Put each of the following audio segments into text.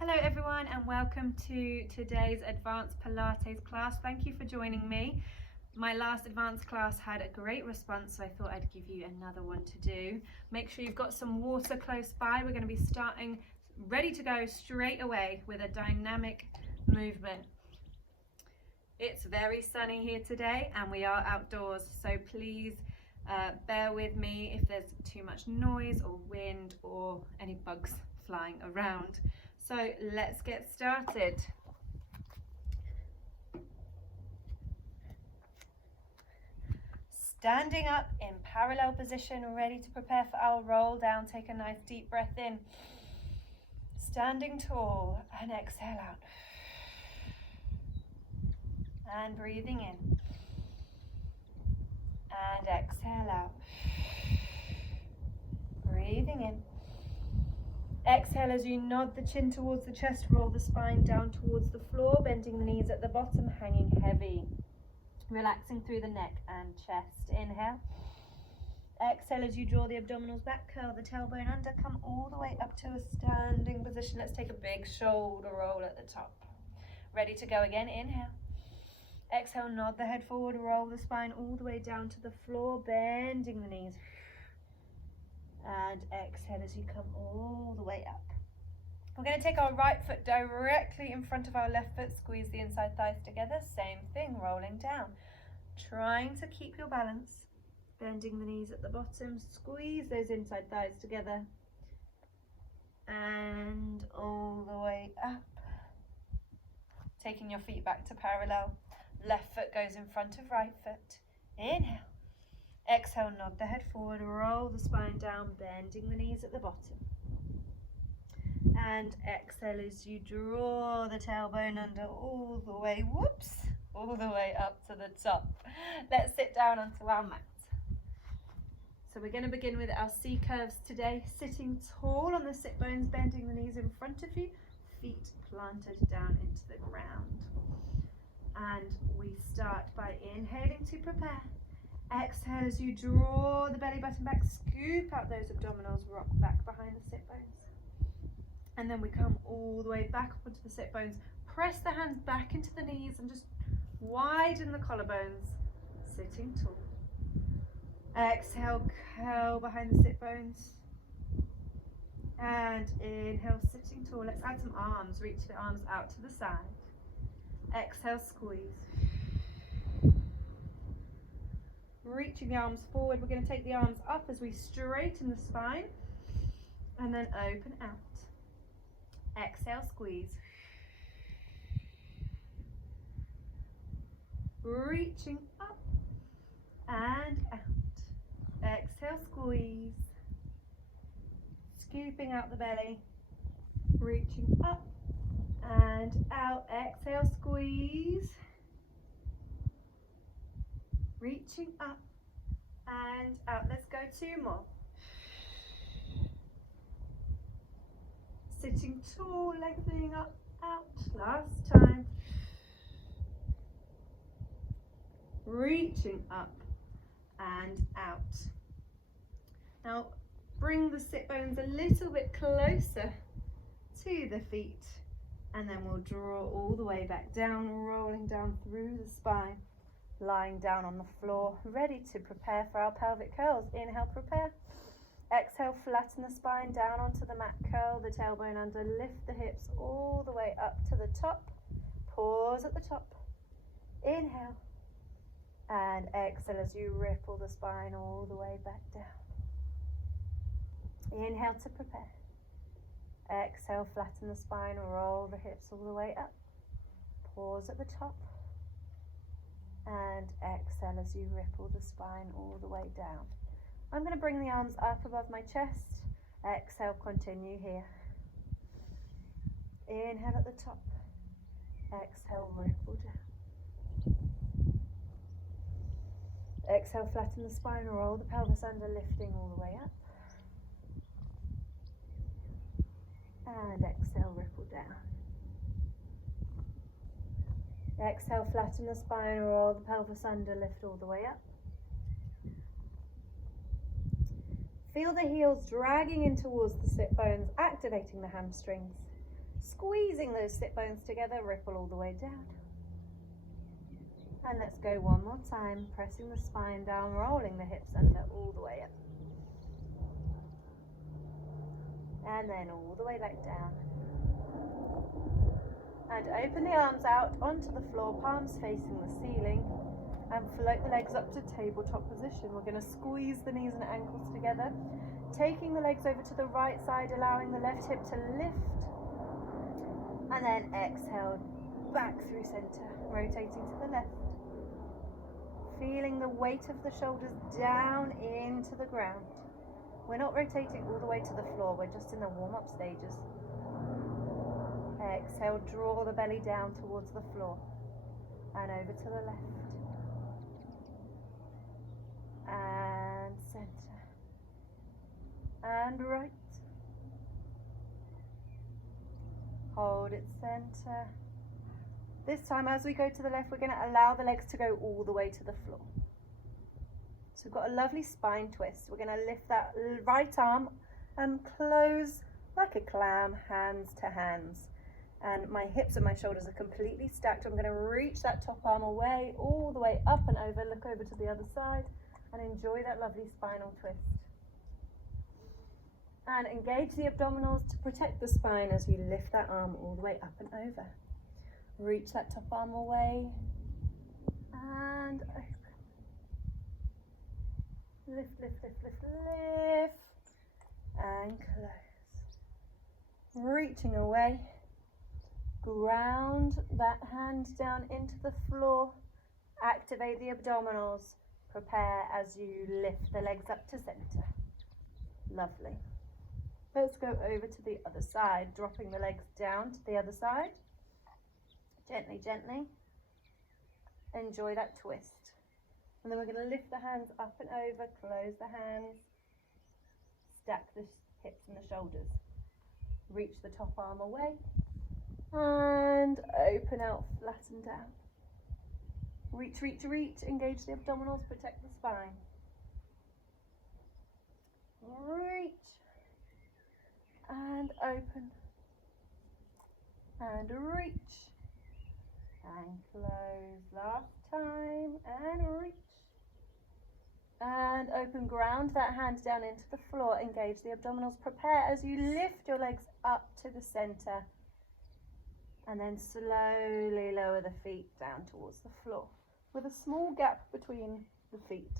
Hello everyone and welcome to today's advanced Pilates class. Thank you for joining me. My last advanced class had a great response, so I thought I'd give you another one to do. Make sure you've got some water close by. We're going to be starting ready to go straight away with a dynamic movement. It's very sunny here today and we are outdoors, so please bear with me if there's too much noise or wind or any bugs flying around. So let's get started. Standing up in parallel position, ready to prepare for our roll down. Take a nice deep breath in. Standing tall and exhale out. And breathing in. And exhale out. Breathing in. Exhale as you nod the chin towards the chest, roll the spine down towards the floor, bending the knees at the bottom, hanging heavy. Relaxing through the neck and chest. Inhale. Exhale as you draw the abdominals back, curl the tailbone under, come all the way up to a standing position. Let's take a big shoulder roll at the top. Ready to go again. Inhale. Exhale, nod the head forward, roll the spine all the way down to the floor, bending the knees. And exhale as you come all the way up. We're going to take our right foot directly in front of our left foot, squeeze the inside thighs together, same thing, rolling down. Trying to keep your balance, bending the knees at the bottom, squeeze those inside thighs together, and all the way up. Taking your feet back to parallel, left foot goes in front of right foot. Inhale. Exhale, nod the head forward, roll the spine down, bending the knees at the bottom. And exhale as you draw the tailbone under all the way, all the way up to the top. Let's sit down onto our mat. So we're going to begin with our C-curves today, sitting tall on the sit bones, bending the knees in front of you, feet planted down into the ground. And we start by inhaling to prepare. Exhale as you draw the belly button back, scoop out those abdominals, rock back behind the sit bones. And then we come all the way back up onto the sit bones, press the hands back into the knees and just widen the collarbones, sitting tall. Exhale, curl behind the sit bones. And inhale, sitting tall. Let's add some arms, reach the arms out to the side. Exhale, squeeze. Reaching the arms forward, we're going to take the arms up as we straighten the spine and then open out. Exhale, squeeze. Reaching up and out. Exhale, squeeze. Scooping out the belly. Reaching up and out. Exhale, squeeze. Reaching up and out. Let's go two more. Sitting tall, lengthening up, out. Last time. Reaching up and out. Now bring the sit bones a little bit closer to the feet, and then we'll draw all the way back down, rolling down through the spine. Lying down on the floor, ready to prepare for our pelvic curls. Inhale, prepare. Exhale, flatten the spine down onto the mat, curl the tailbone under, lift the hips all the way up to the top. Pause at the top. Inhale. And exhale as you ripple the spine all the way back down. Inhale to prepare. Exhale, flatten the spine, roll the hips all the way up. Pause at the top. And exhale as you ripple the spine all the way down. I'm going to bring the arms up above my chest. Exhale, continue here. Inhale at the top. Exhale, ripple down. Exhale, flatten the spine, roll the pelvis under, lifting all the way up. And exhale, ripple down. Exhale, flatten the spine, roll the pelvis under, lift all the way up. Feel the heels dragging in towards the sit bones, activating the hamstrings. Squeezing those sit bones together, ripple all the way down. And let's go one more time, pressing the spine down, rolling the hips under all the way up. And then all the way back down. And open the arms out onto the floor, palms facing the ceiling, and float the legs up to tabletop position. We're going to squeeze the knees and ankles together, taking the legs over to the right side, allowing the left hip to lift, and then exhale back through center, rotating to the left. Feeling the weight of the shoulders down into the ground. We're not rotating all the way to the floor, we're just in the warm-up stages. Exhale, draw the belly down towards the floor and over to the left and center and right. Hold it center. This time as we go to the left, we're going to allow the legs to go all the way to the floor. So we've got a lovely spine twist. We're going to lift that right arm and close like a clam, hands to hands. And my hips and my shoulders are completely stacked. I'm going to reach that top arm away, all the way up and over, look over to the other side, and enjoy that lovely spinal twist. And engage the abdominals to protect the spine as you lift that arm all the way up and over. Reach that top arm away and open. Lift, lift, lift, lift, lift, and close. Reaching away. Ground that hand down into the floor. Activate the abdominals. Prepare as you lift the legs up to center. Lovely. Let's go over to the other side, dropping the legs down to the other side. Gently, gently. Enjoy that twist. And then we're going to lift the hands up and over, close the hands, stack the hips and the shoulders. Reach the top arm away and open out, flatten down. Reach, reach, reach, engage the abdominals, protect the spine. Reach and open and reach and close. Last time and reach and open. Ground that hand down into the floor. Engage the abdominals. Prepare as you lift your legs up to the center and then slowly lower the feet down towards the floor with a small gap between the feet.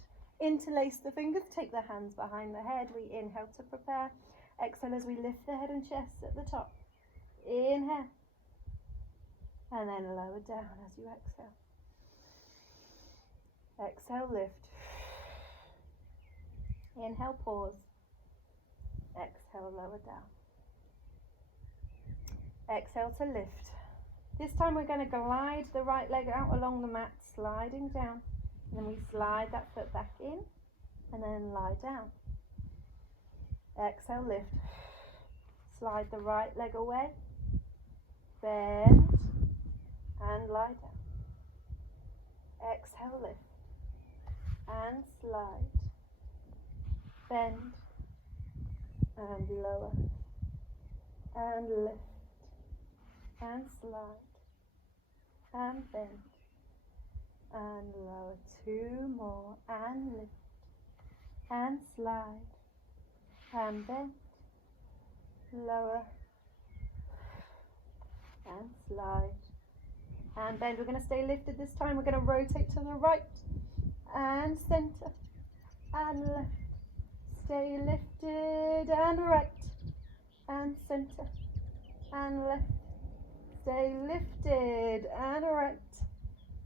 Interlace the fingers, take the hands behind the head. We inhale to prepare. Exhale as we lift the head and chest at the top. Inhale and then lower down as you exhale. Exhale, lift. Inhale, pause. Exhale, lower down. Exhale to lift. This time we're going to glide the right leg out along the mat, sliding down. And then we slide that foot back in and then lie down. Exhale, lift. Slide the right leg away. Bend and lie down. Exhale, lift. And slide. Bend and lower. And lift. And slide. And bend. And lower. 2 more. And lift. And slide. And bend. Lower. And slide. And bend. We're going to stay lifted this time. We're going to rotate to the right. And center. And left. Stay lifted. And right. And center. And left. Stay lifted. And right.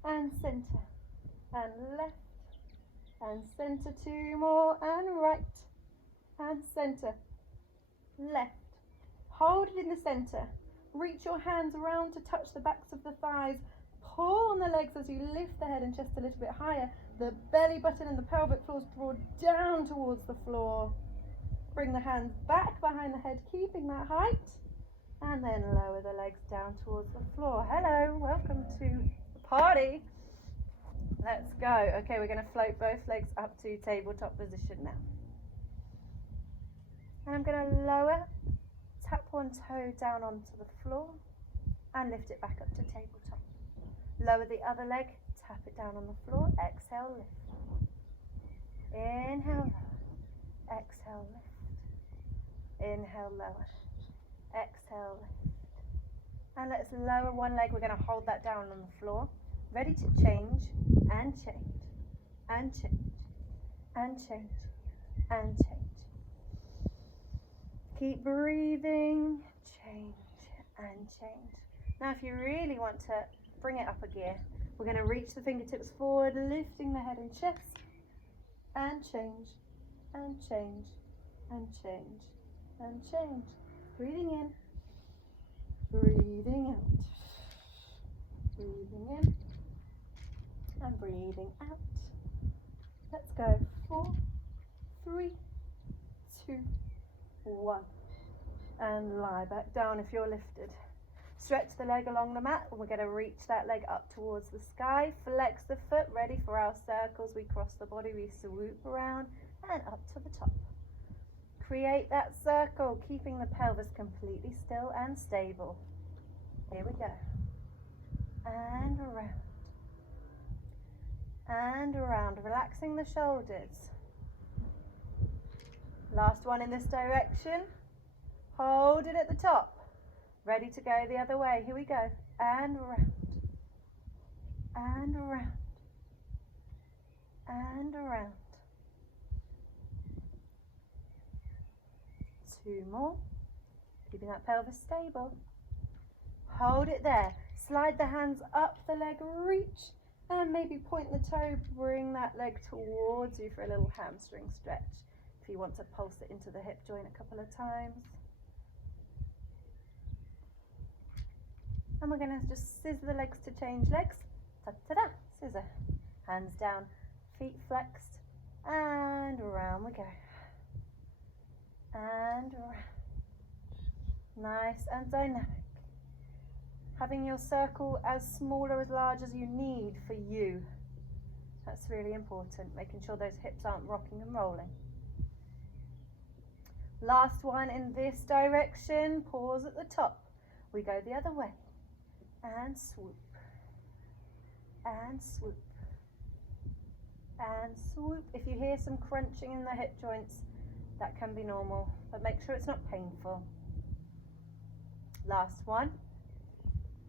And center. And left. And center. 2 more. And right. And center. Left. Hold it in the center. Reach your hands around to touch the backs of the thighs. Pull on the legs as you lift the head and chest a little bit higher. The belly button and the pelvic floors draw down towards the floor. Bring the hands back behind the head, keeping that height. And then lower the legs down towards the floor. Hello, welcome to the party. Let's go. Okay, we're going to float both legs up to tabletop position now. And I'm going to lower, tap one toe down onto the floor and lift it back up to tabletop. Lower the other leg, tap it down on the floor, exhale, lift. Inhale, lower, exhale, lift. Inhale, lower, exhale, lift. And let's lower one leg, we're going to hold that down on the floor. Ready to change, and change, and change, and change, and change. Keep breathing, change, and change. Now if you really want to bring it up a gear, we're going to reach the fingertips forward, lifting the head and chest, and change, and change, and change, and change. Breathing in, breathing out, breathing in, and breathing out. Let's go. 4, 3, 2, 1. And lie back down if you're lifted. Stretch the leg along the mat, and we're going to reach that leg up towards the sky. Flex the foot, ready for our circles. We cross the body, we swoop around and up to the top. Create that circle, keeping the pelvis completely still and stable. Here we go. And around. And around, relaxing the shoulders. Last one in this direction. Hold it at the top. Ready to go the other way. Here we go. And around. And around. And around. 2 more. Keeping that pelvis stable. Hold it there. Slide the hands up the leg, reach, and maybe point the toe, bring that leg towards you for a little hamstring stretch. If you want to pulse it into the hip joint a couple of times. And we're going to just scissor the legs to change legs. Ta-ta-da, scissor. Hands down, feet flexed, and around we go. And around. Nice and dynamic. Having your circle as small or as large as you need for you. That's really important, making sure those hips aren't rocking and rolling. Last one in this direction, pause at the top. We go the other way. And swoop. And swoop. And swoop. If you hear some crunching in the hip joints, that can be normal, but make sure it's not painful. Last one.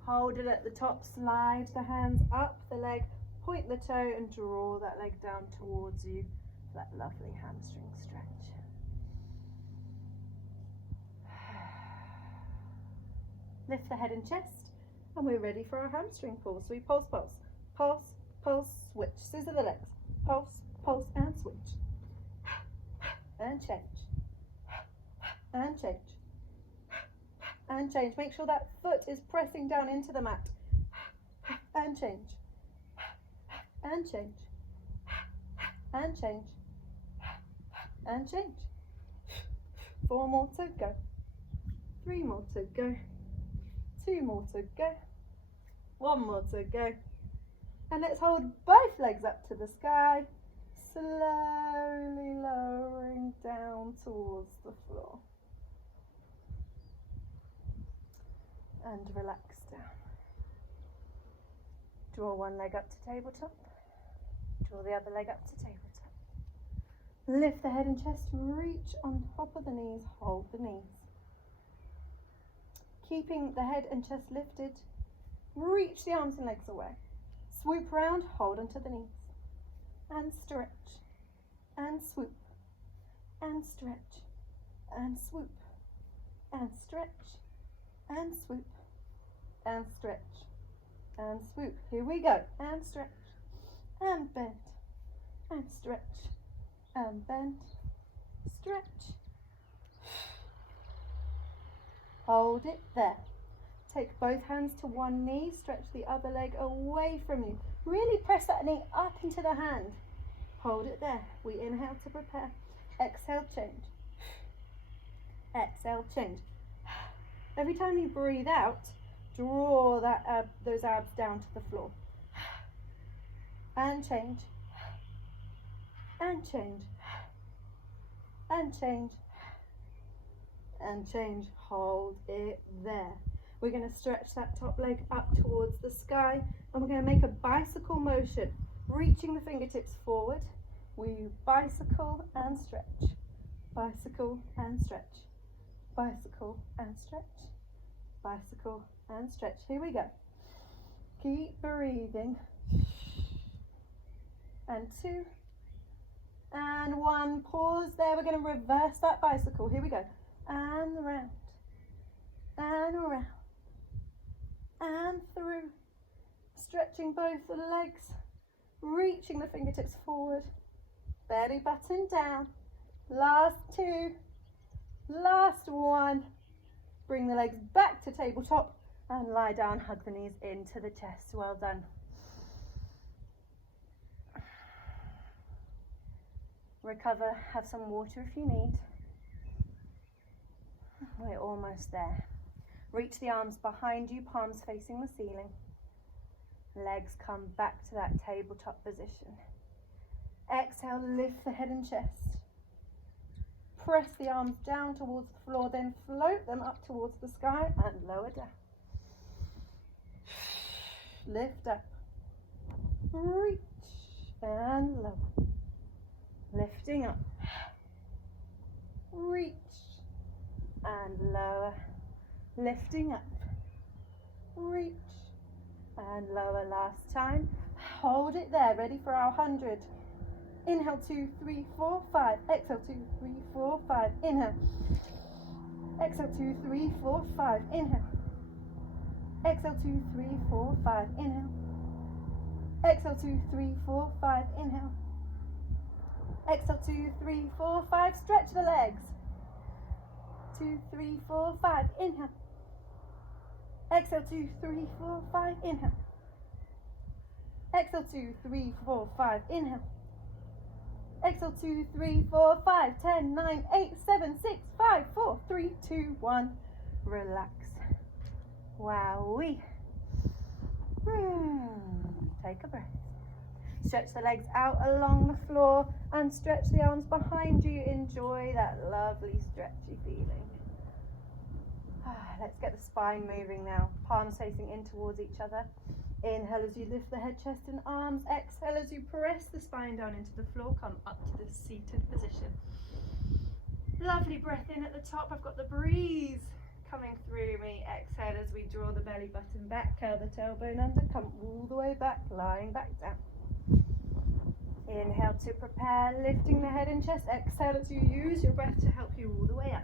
Hold it at the top, slide the hands up the leg, point the toe and draw that leg down towards you for that lovely hamstring stretch. Lift the head and chest, and we're ready for our hamstring pulse. So we pulse, pulse, pulse, pulse, switch. Scissor the legs. Pulse, pulse, and switch. And change. And change. And change. Make sure that foot is pressing down into the mat. And change. And change. And change. And change. 4 more to go. 3 more to go. 2 more to go. 1 more to go. And let's hold both legs up to the sky, slowly lowering down towards the floor. And relax down. Draw one leg up to tabletop. Draw the other leg up to tabletop. Lift the head and chest, reach on top of the knees, hold the knees. Keeping the head and chest lifted, reach the arms and legs away. Swoop round, hold onto the knees. And stretch. And swoop. And stretch. And swoop. And stretch. And swoop. And stretch. And swoop. Here we go. And stretch. And bend. And stretch. And bend. Stretch. Hold it there. Take both hands to one knee, stretch the other leg away from you. Really press that knee up into the hand. Hold it there. We inhale to prepare. Exhale, change. Exhale, change. Every time you breathe out, draw those abs down to the floor. And change. And change. And change. and change. Hold it there. We're going to stretch that top leg up towards the sky, and we're going to make a bicycle motion, reaching the fingertips forward. We bicycle and stretch, bicycle and stretch, bicycle and stretch, bicycle and stretch. Here we go. Keep breathing. And 2 and 1. Pause there. We're going to reverse that bicycle. Here we go. And round and around and through. Stretching both the legs, reaching the fingertips forward, belly button down. Last 2, last 1. Bring the legs back to tabletop and lie down, hug the knees into the chest. Well done. Recover, have some water if you need. We're almost there. Reach the arms behind you, palms facing the ceiling. Legs come back to that tabletop position. Exhale, lift the head and chest. Press the arms down towards the floor, then float them up towards the sky and lower down. Lift up. Reach and lower. Lifting up. Reach and lower. Lifting up. Reach and lower. Last time. Hold it there. Ready for our 100. Inhale, 2, 3, 4, 5. Exhale, 2, 3, 4, 5. Inhale. Exhale, 2, 3, 4, 5. Inhale. Exhale, 2, 3, 4, 5. Inhale. Exhale, 2, 3, 4, 5. Inhale. Exhale, 2, 3, 4, 5. Stretch the legs. 2, 3, 4, 5. Inhale. Exhale, 2, 3, 4, 5. Inhale. Exhale, 2, 3, 4, 5. Inhale. Exhale, 2, 3, 4, 5, 10, 9, 8, 7, 6, 5, 4, 3, 2, 1. Relax. Wowee. Take a breath. Stretch the legs out along the floor and stretch the arms behind you. Enjoy that lovely stretchy feeling. Let's get the spine moving now. Palms facing in towards each other. Inhale as you lift the head, chest and arms. Exhale as you press the spine down into the floor. Come up to the seated position. Lovely breath in at the top. I've got the breeze coming through me. Exhale as we draw the belly button back, curl the tailbone under, come all the way back, lying back down. Inhale to prepare, lifting the head and chest. Exhale as you use your breath to help you all the way up.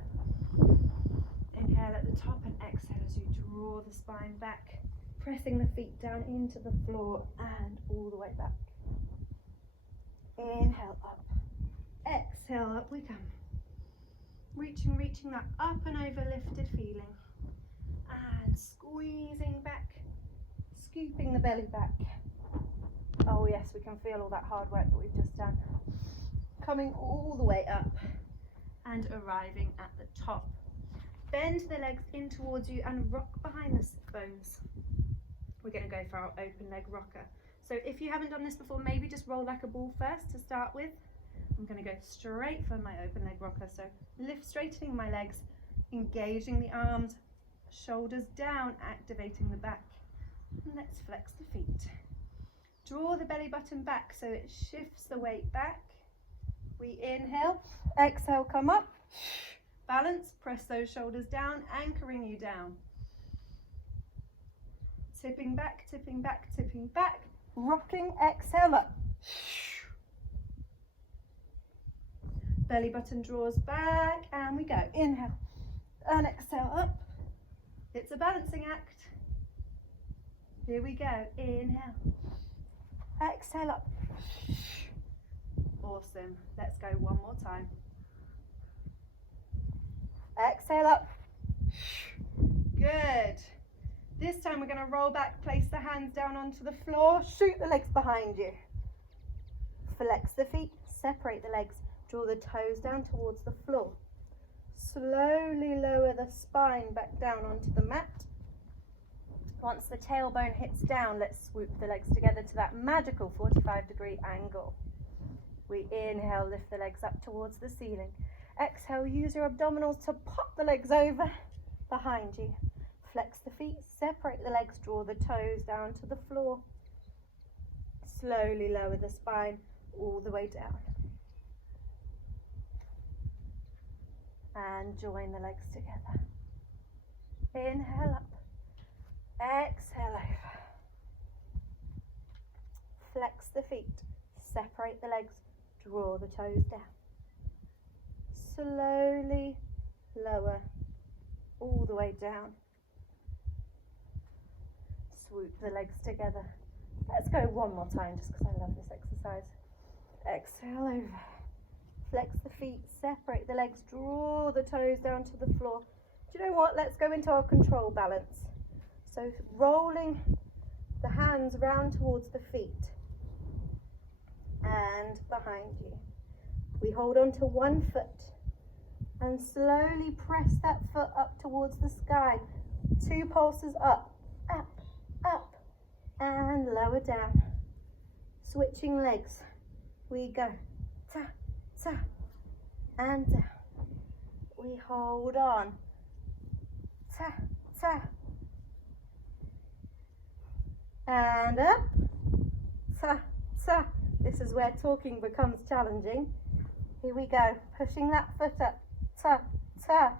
Inhale at the top and exhale as you draw the spine back, pressing the feet down into the floor and all the way back. Inhale up, exhale up we come. Reaching that up and over lifted feeling. And squeezing back, scooping the belly back. Oh yes, we can feel all that hard work that we've just done. Coming all the way up and arriving at the top. Bend the legs in towards you and rock behind the sit bones. We're going to go for our open leg rocker. So if you haven't done this before, maybe just roll like a ball first to start with. I'm going to go straight for my open leg rocker. So lift, straightening my legs, engaging the arms, shoulders down, activating the back. And let's flex the feet. Draw the belly button back so it shifts the weight back. We inhale, exhale, come up. Balance, press those shoulders down, anchoring you down. Tipping back, tipping back, tipping back. Rocking, exhale up. Belly button draws back and we go. Inhale and exhale up. It's a balancing act. Here we go. Inhale. Exhale up. Awesome. Let's go one more time. Exhale up. Good. This time we're going to roll back, place the hands down onto the floor, shoot the legs behind you. Flex the feet, separate the legs, draw the toes down towards the floor. Slowly lower the spine back down onto the mat. Once the tailbone hits down, let's swoop the legs together to that magical 45-degree angle. We inhale, lift the legs up towards the ceiling. Exhale, use your abdominals to pop the legs over behind you. Flex the feet, separate the legs, draw the toes down to the floor. Slowly lower the spine all the way down. And join the legs together. Inhale up. Exhale over. Flex the feet, separate the legs, draw the toes down. Slowly lower all the way down. Swoop the legs together. Let's go one more time just because I love this exercise. Exhale over. Flex the feet, separate the legs, draw the toes down to the floor. Do you know what? Let's go into our control balance. So rolling the hands round towards the feet and behind you. We hold on to one foot and slowly press that foot up towards the sky. 2 pulses up, up, up, and lower down. Switching legs. We go ta, ta, and down. We hold on. Ta, ta, and up. Ta, ta. This is where talking becomes challenging. Here we go, pushing that foot up. Ta, ta.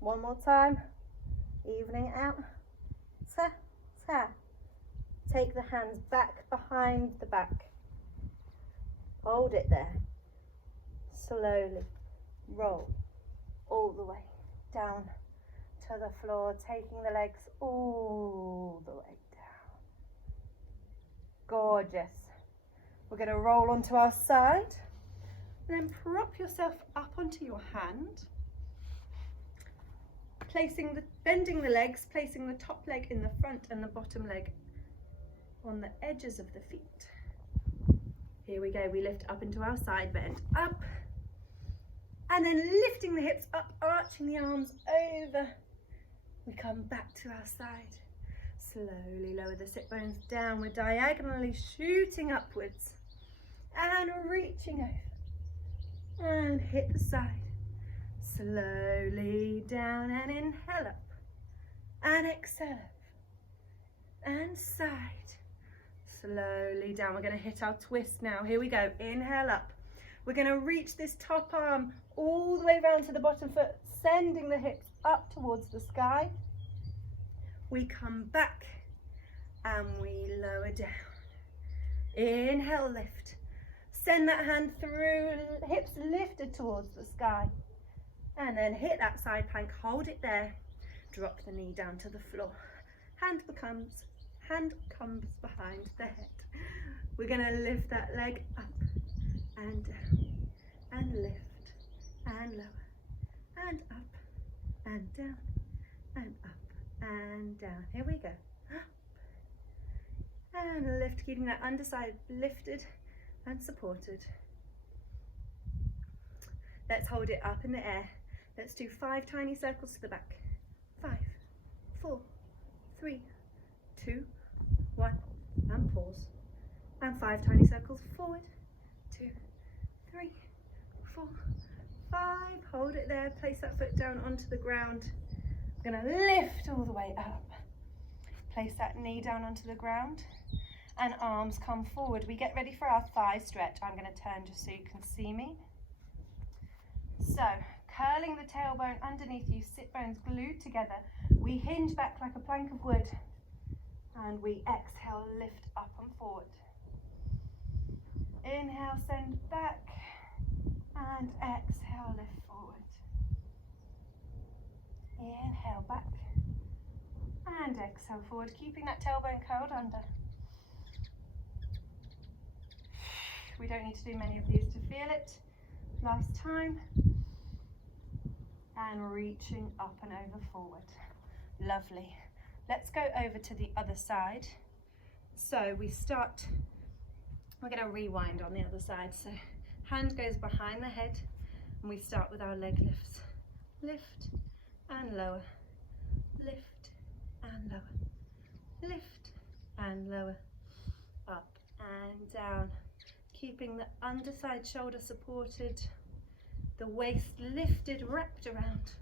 One more time. Evening out. Ta, ta. Take the hands back behind the back. Hold it there. Slowly roll all the way down to the floor, taking the legs all the way down. Gorgeous. We're going to roll onto our side and then prop yourself up onto your hand, bending the legs, placing the top leg in the front and the bottom leg on the edges of the feet. Here we go, we lift up into our side bend, up, and then lifting the hips up, arching the arms over. We come back to our side. Slowly lower the sit bones down. We're diagonally shooting upwards and reaching over and hit the side. Slowly down and inhale up and exhale and side. Slowly down. We're going to hit our twist now. Here we go. Inhale up. We're going to reach this top arm all the way around to the bottom foot, sending the hips up towards the sky. We come back and we lower down. Inhale, lift. Send that hand through, hips lifted towards the sky. And then hit that side plank, hold it there. Drop the knee down to the floor. Hand comes behind the head. We're going to lift that leg up and down and lift and lower and up and down and up and down. Here we go. Up and lift, keeping that underside lifted and supported. Let's hold it up in the air. Let's do 5 tiny circles to the back. 5, 4, 3, 2, 1, and pause. And 5 tiny circles forward. 2, 3, 4, 5. Hold it there. Place that foot down onto the ground. We're going to lift all the way up. Place that knee down onto the ground. And arms come forward. We get ready for our thigh stretch. I'm going to turn just so you can see me. So, curling the tailbone underneath you, sit bones glued together. We hinge back like a plank of wood. And we exhale, lift up and forward. Inhale, send back. And exhale, lift forward. Inhale, back. And exhale, forward. Keeping that tailbone curled under. We don't need to do many of these to feel it. Last time. And reaching up and over forward. Lovely. Let's go over to the other side. So we start, we're going to rewind on the other side. So hand goes behind the head and we start with our leg lifts. Lift and lower. Lift and lower. Lift and lower. Up and down. Keeping the underside shoulder supported The waist lifted, wrapped around.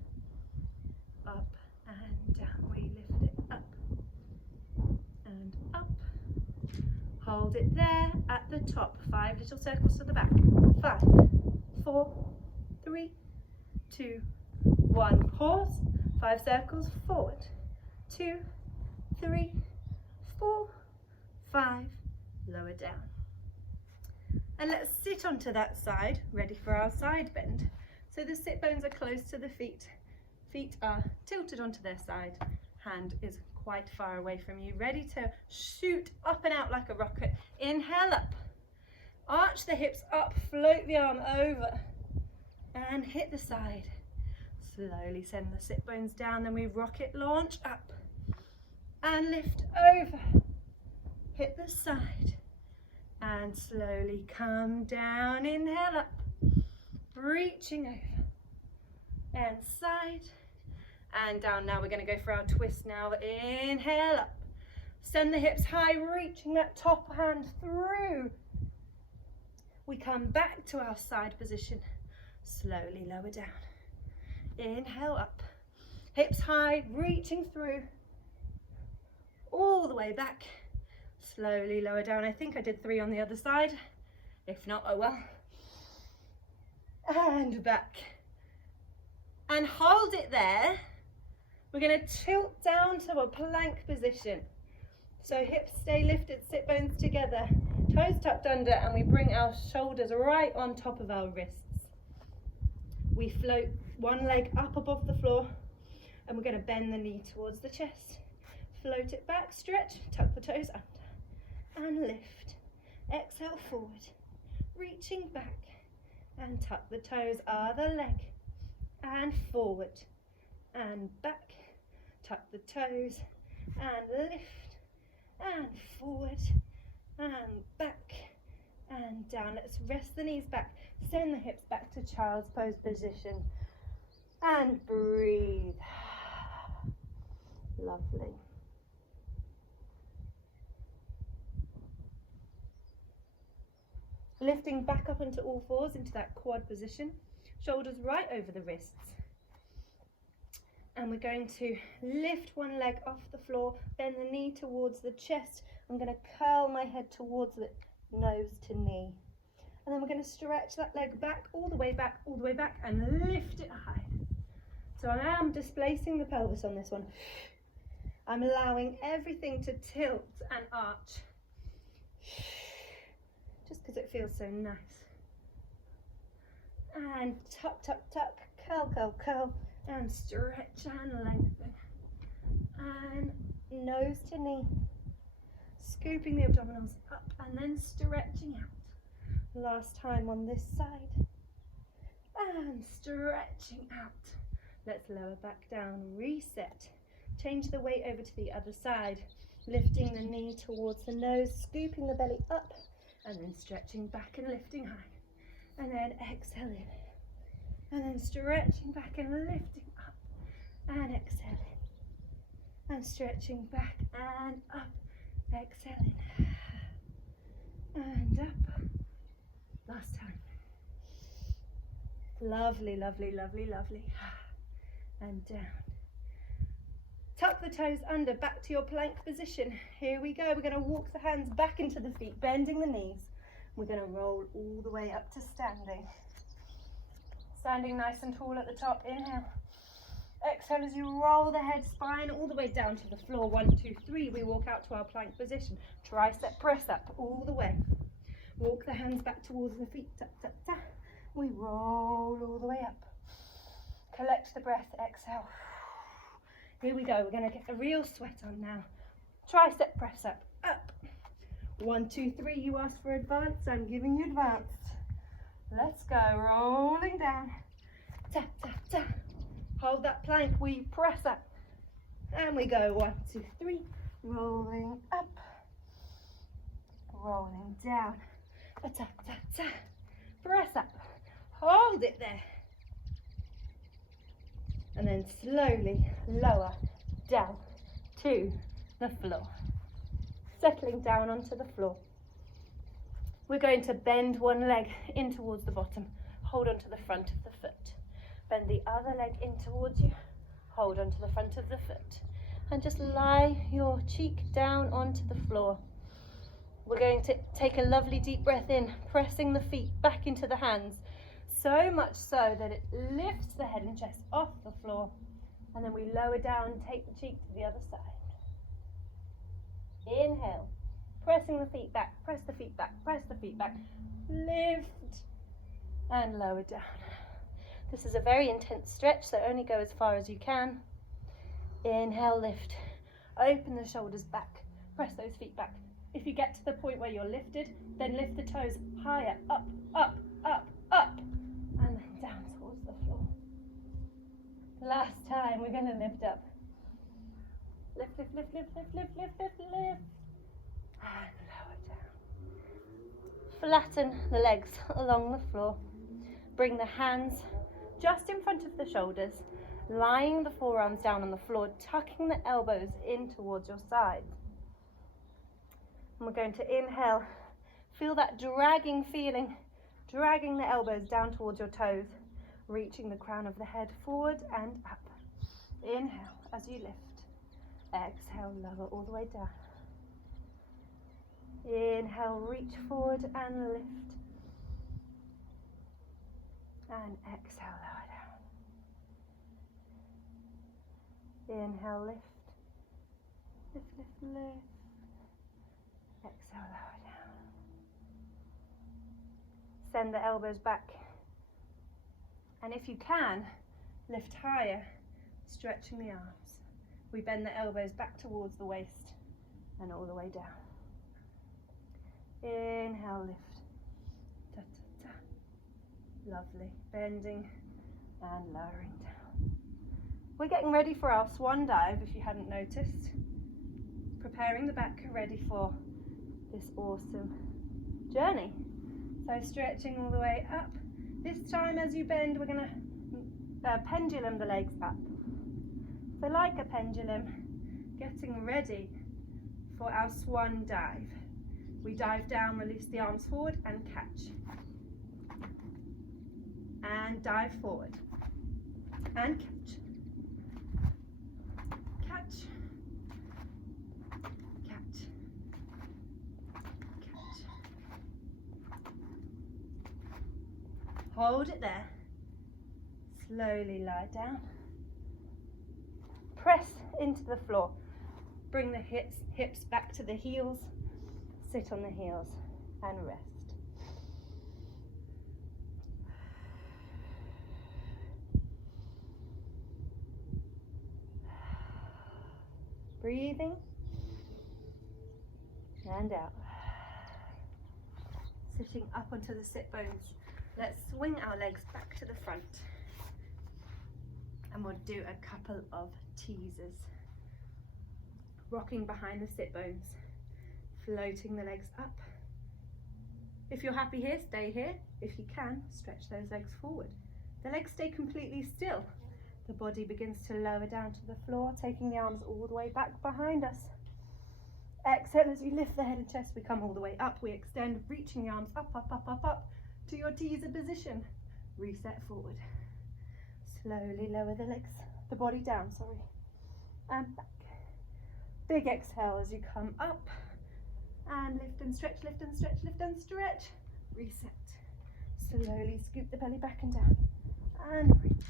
Up and down. We lift it up and up. Hold it there at the top. 5 little circles to the back. 5, 4, 3, 2, 1. Pause. 5 circles forward. 2, 3, 4, 5. Lower down. And let's sit onto that side, ready for our side bend. So the sit bones are close to the feet. Feet are tilted onto their side. Hand is quite far away from you, ready to shoot up and out like a rocket. Inhale up. Arch the hips up, float the arm over and hit the side. Slowly send the sit bones down, then we rocket launch up and lift over. Hit the side. And slowly come down, inhale up, reaching over, and side, and down. Now we're going to go for our twist now. Inhale up, send the hips high, reaching that top hand through. We come back to our side position, slowly lower down. Inhale up, hips high, reaching through, all the way back. Slowly lower down. I think I did 3 on the other side. If not, oh well. And back. And hold it there. We're going to tilt down to a plank position. So hips stay lifted, sit bones together, toes tucked under, and we bring our shoulders right on top of our wrists. We float one leg up above the floor, and we're going to bend the knee towards the chest. Float it back, stretch, tuck the toes under. And lift. Exhale forward, reaching back, and tuck the toes, other leg, and forward, and back, tuck the toes, and lift, and forward, and back, and down. Let's rest the knees back, send the hips back to child's pose position, and breathe. Lovely. Lifting back up into all fours, into that quad position. Shoulders right over the wrists. And we're going to lift one leg off the floor, bend the knee towards the chest. I'm going to curl my head towards the nose to knee. And then we're going to stretch that leg back, all the way back, all the way back, and lift it high. So I am displacing the pelvis on this one. I'm allowing everything to tilt and arch. Just because it feels so nice. And tuck, tuck, tuck, curl, curl, curl, and stretch and lengthen. And nose to knee. Scooping the abdominals up and then stretching out. Last time on this side. And stretching out. Let's lower back down, reset. Change the weight over to the other side. Lifting the knee towards the nose, scooping the belly up. And then stretching back and lifting high. And then exhaling. And then stretching back and lifting up. And exhaling. And stretching back and up. Exhaling. And up. Last time. Lovely, lovely, lovely, lovely. And down. Tuck the toes under, back to your plank position. Here we go. We're going to walk the hands back into the feet, bending the knees. We're going to roll all the way up to standing. Standing nice and tall at the top. Inhale. Exhale as you roll the head, spine all the way down to the floor. 1, 2, 3. We walk out to our plank position. Tricep press up all the way. Walk the hands back towards the feet. Tap, tap, tap. We roll all the way up. Collect the breath. Exhale. Here we go. We're going to get the real sweat on now. Tricep press up. Up. 1, 2, 3. You asked for advanced. I'm giving you advanced. Let's go. Rolling down. Tap, tap, tap. Hold that plank. We press up. And we go. 1, 2, 3. Rolling up. Rolling down. Tap, tap, tap. Press up. Hold it there. And then slowly lower down to the floor. Settling down onto the floor. We're going to bend one leg in towards the bottom. hold onto the front of the foot. Bend the other leg in towards you, hold onto the front of the foot, and just lie your cheek down onto the floor. We're going to take a lovely deep breath in, pressing the feet back into the hands, so much so that it lifts the head and chest off the floor, and then we lower down and take the cheek to the other side. Inhale, pressing the feet back, press the feet back, press the feet back, lift and lower down. This is a very intense stretch, so only go as far as you can. Inhale, lift, open the shoulders back, press those feet back. If you get to the point where you're lifted, then lift the toes higher, up, up, up, up, and then down towards the floor. Last time, we're going to lift up. Lift, lift, lift, lift, lift, lift, lift, lift, lift, and lower down. Flatten the legs along the floor. Bring the hands just in front of the shoulders, lying the forearms down on the floor, tucking the elbows in towards your sides. And we're going to inhale, feel that dragging feeling, dragging the elbows down towards your toes, reaching the crown of the head forward and up. Inhale as you lift. Exhale, lower all the way down. Inhale, reach forward and lift. And exhale, lower down. Inhale, lift. Lift, lift, lift. Exhale, lower down. Send the elbows back. And if you can, lift higher, stretching the arms. We bend the elbows back towards the waist and all the way down. Inhale, lift. Da, da, da. Lovely. Bending and lowering down. We're getting ready for our swan dive, if you hadn't noticed. Preparing the back, ready for this awesome journey. So stretching all the way up. This time as you bend, we're going to pendulum the legs up. So like a pendulum, getting ready for our swan dive. We dive down, release the arms forward and catch. And dive forward. And catch. Catch. Catch. Catch. Hold it there. Slowly lie down. Press into the floor. Bring the hips back to the heels. Sit on the heels and rest. Breathing and out. Sitting up onto the sit bones. Let's swing our legs back to the front. And we'll do a couple of teasers. Rocking behind the sit bones. Floating the legs up. If you're happy here, stay here. If you can, stretch those legs forward. The legs stay completely still. The body begins to lower down to the floor, taking the arms all the way back behind us. Exhale as you lift the head and chest, we come all the way up. We extend, reaching the arms up, up, up, up, up to your teaser position. Reset forward. Slowly lower the legs, the body down, and back. Big exhale as you come up. And lift and stretch, lift and stretch, lift and stretch. Reset. Slowly scoop the belly back and down. And reach.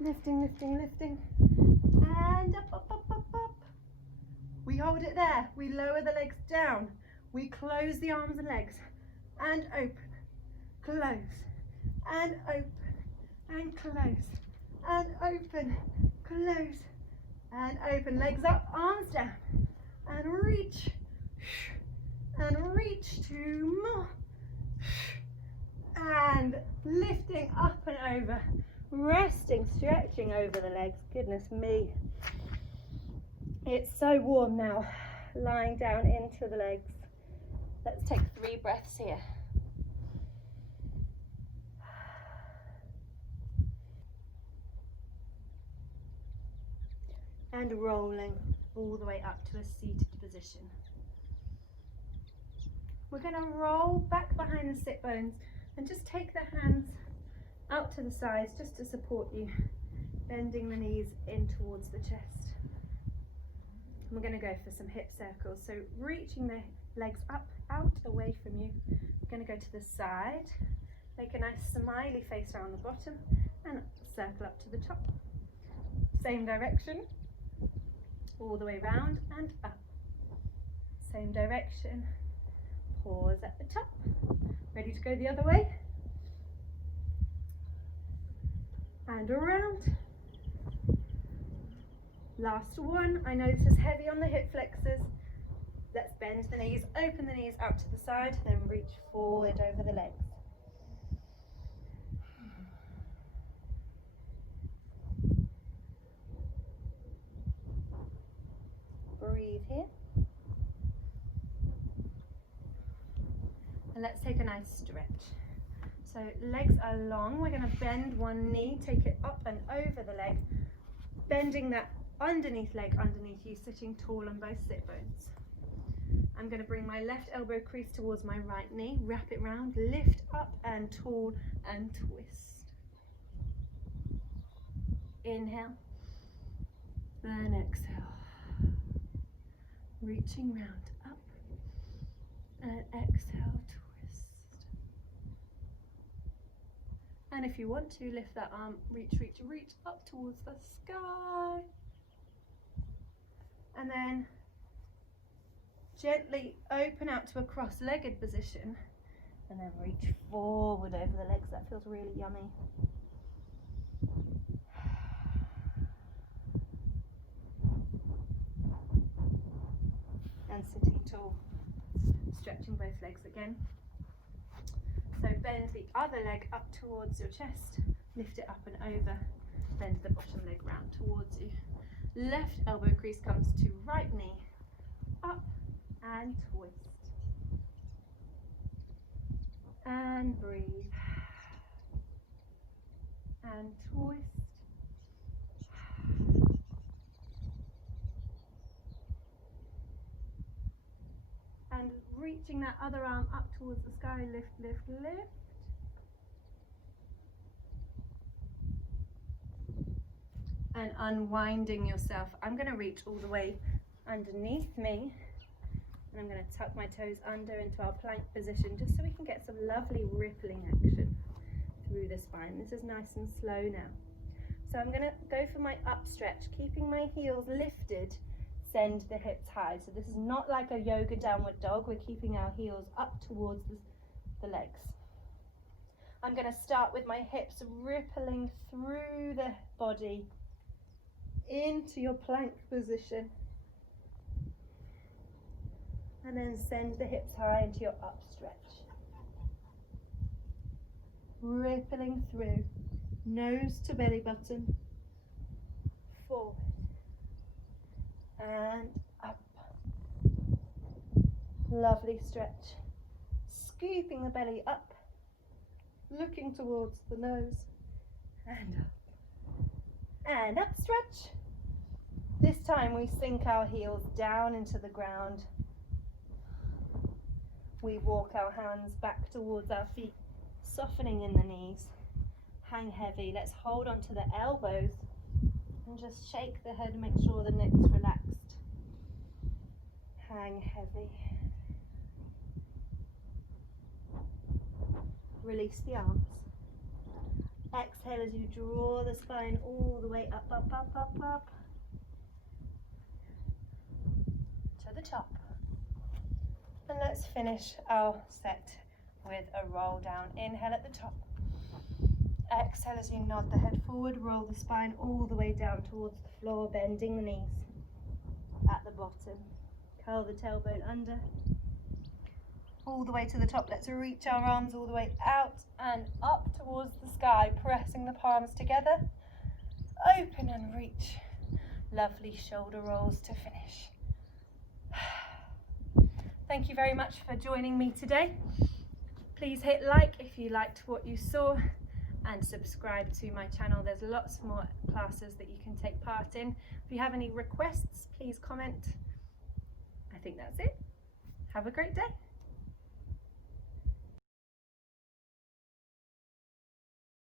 Lifting, lifting, lifting. And up, up, up, up, up. We hold it there. We lower the legs down. We close the arms and legs. And open. Close. And open. And close. And open. Close. And open. Legs up, arms down. And reach. And reach, 2 more. And lifting up and over. Resting, stretching over the legs. Goodness me. It's so warm now. Lying down into the legs. Let's take 3 breaths here. And rolling all the way up to a seated position. We're going to roll back behind the sit bones and just take the hands out to the sides just to support you, bending the knees in towards the chest. And we're going to go for some hip circles, so reaching the legs up, out, away from you. We're going to go to the side, make a nice smiley face around the bottom, and circle up to the top. Same direction, all the way round and up. Same direction, pause at the top. Ready to go the other way? And around. Last one. I know this is heavy on the hip flexors. Let's bend the knees, open the knees out to the side, then reach forward over the legs. Breathe here. And let's take a nice stretch. So legs are long, we're going to bend one knee, take it up and over the leg, bending that underneath leg underneath you, sitting tall on both sit bones. I'm going to bring my left elbow crease towards my right knee, wrap it round, lift up and tall and twist. Inhale and exhale. Reaching round up and exhale, twist. And if you want to, lift that arm, reach up towards the sky. And then gently open out to a cross-legged position and then reach forward over the legs. That feels really yummy. And sitting tall, stretching both legs again. So bend the other leg up towards your chest, lift it up and over, bend the bottom leg round towards you. Left elbow crease comes to right knee, up and twist. And breathe. And twist. And reaching that other arm up towards the sky, lift, lift, lift. And unwinding yourself. I'm going to reach all the way underneath me. And I'm going to tuck my toes under into our plank position just so we can get some lovely rippling action through the spine. This is nice and slow now. So I'm going to go for my up stretch, keeping my heels lifted, send the hips high. So this is not like a yoga downward dog. We're keeping our heels up towards the legs. I'm going to start with my hips rippling through the body into your plank position. And then send the hips high into your up stretch. Rippling through, nose to belly button, forward and up. Lovely stretch. Scooping the belly up, looking towards the nose, and up. And up stretch. This time we sink our heels down into the ground. We walk our hands back towards our feet, softening in the knees. Hang heavy. Let's hold on to the elbows and just shake the head and make sure the neck's relaxed. Hang heavy. Release the arms. Exhale as you draw the spine all the way up, up, up, up, up to the top. And let's finish our set with a roll down. Inhale at the top. Exhale as you nod the head forward, roll the spine all the way down towards the floor, bending the knees at the bottom. Curl the tailbone under. All the way to the top. Let's reach our arms all the way out and up towards the sky, pressing the palms together. Open and reach. Lovely shoulder rolls to finish. Thank you very much for joining me today. Please hit like if you liked what you saw and subscribe to my channel. There's lots more classes that you can take part in. If you have any requests, please comment. I think that's it. Have a great day.